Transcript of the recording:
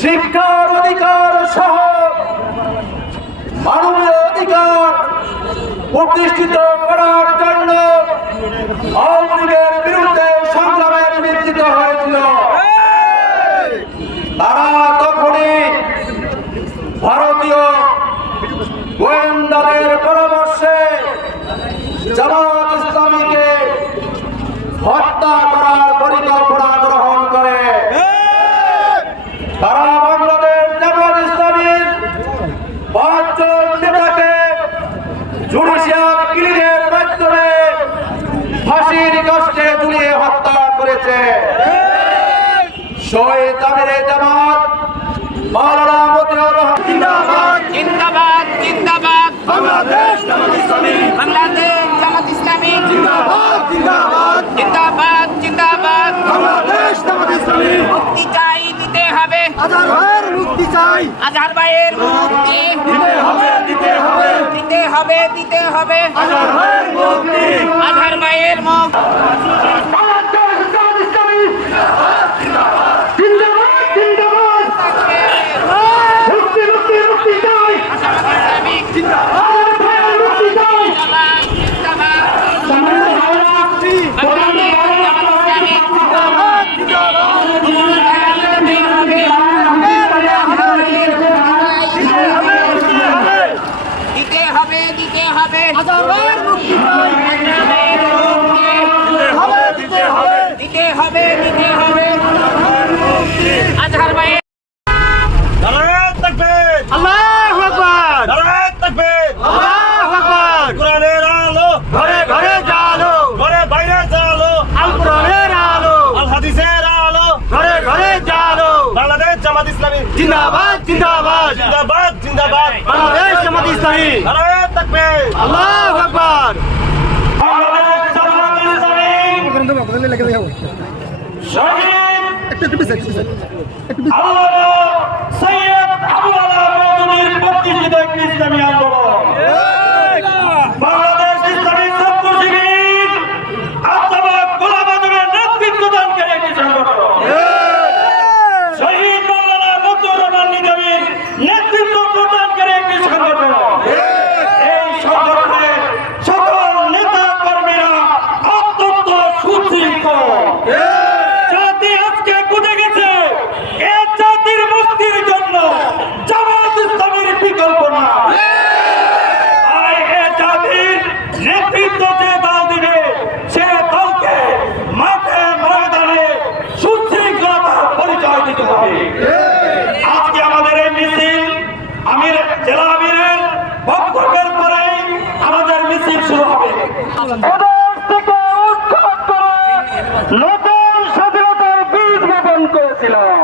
শিক্ষার অধিকার সহ মানবীয় অধিকার প্রতিষ্ঠিত করার জন্য আওয়ামী লীগের বিরুদ্ধে সংগ্রামের ভিত্তিতে হয়েছিল। তারা তখনই ভারতীয় গোয়েন্দাদের পরামর্শে জামাত ইসলামীকে হত্যা করার পরিকল্পনা গ্রহণ করে। তারা বাংলাদেশ জামাত ইসলামীর 5 জন নেতাকে জুডিশিয়াল কিলিংয়ের মাধ্যমে ফাঁসির কাস্টে ঝুলিয়ে হত্যা করেছে। শহীদ আমিরে জামাত মাওলানা মতিউর রহমান জিন্দাবাদ জিন্দাবাদ জিন্দাবাদ বাংলাদেশ জামাত ইসলামী বাংলাদেশ জামাত ইসলামী জিন্দাবাদ জিন্দাবাদ জিন্দাবাদ জিন্দাবাদ বাংলাদেশ জামাত ইসলামী মুক্তি চাই দিতে হবে আজহার ভাইয়ের মুক্তি চাই আজহার ভাইয়ের মুক্তি দিতে হবে দিতে হবে দিতে হবে দিতে হবে আজহার ভাইয়ের মুক্তি আজহার ভাইয়ের মুক্তি বাংলাদেশ জামাত ইসলামী জিন্দাবাদ জিন্দাবাদ মুক্তি মুক্তি মুক্তি চাই আজহার ভাইয়ের মুক্তি চাই দিতে হবে দিতে হবে দিতে হবে দিতে হবে আজহার ভাই নারায়ে তাকবীর আল্লাহু আকবার নারায়ে তাকবীর আল্লাহু আকবার কোরআনের আলো ঘরে ঘরে জালো ঘরে বাইরে জালো আল কোরআনের আলো আল হাদিসের আলো ঘরে ঘরে জালো বাংলাদেশ জামাত ইসলামী জিন্দাবাদ জিন্দাবাদ জিন্দাবাদ জিন্দাবাদ বাংলাদেশ জামাত ইসলামী নারায়ে তাকবীর আল্লাহু আকবার বাংলাদেশ জামাত ইসলামী শহীদ আল্লামা সৈয়দ আবুল আলা মওদুদীর প্রতিষ্ঠিত একটি ইসলামী আন্দোলন বাংলাদেশ ইসলামী ছাত্র শিবির আল্লামা গোলাম আজমের নেতৃত্বদানকারী একটি সংগঠন শহীদ মাওলানা মতিউর রহমান নিজামীর নেতৃত্ব প্রদানকারী একটি সংগঠন। এই সংগঠনের সকল নেতা কর্মীরা অত্যন্ত সুশৃঙ্খল। জাতি আজকে বুঝে গেছে এ জাতির মুক্তির জন্য জামাত ইসলামীর বিকল্প না। আর এ জাতির নেতৃত্ব যে দল দিবে সে দলকে মাঠে ময়দানে সুশৃঙ্খলতার পরিচয় দিতে হবে। আজকে আমাদের এই মিছিল জেলা আমিরের বক্তব্যের পরেই আমাদের মিছিল শুরু হবে। এদেশ থেকে উৎখাত করে নতুন স্বাধীনতার বীজ বপন করেছিলাম।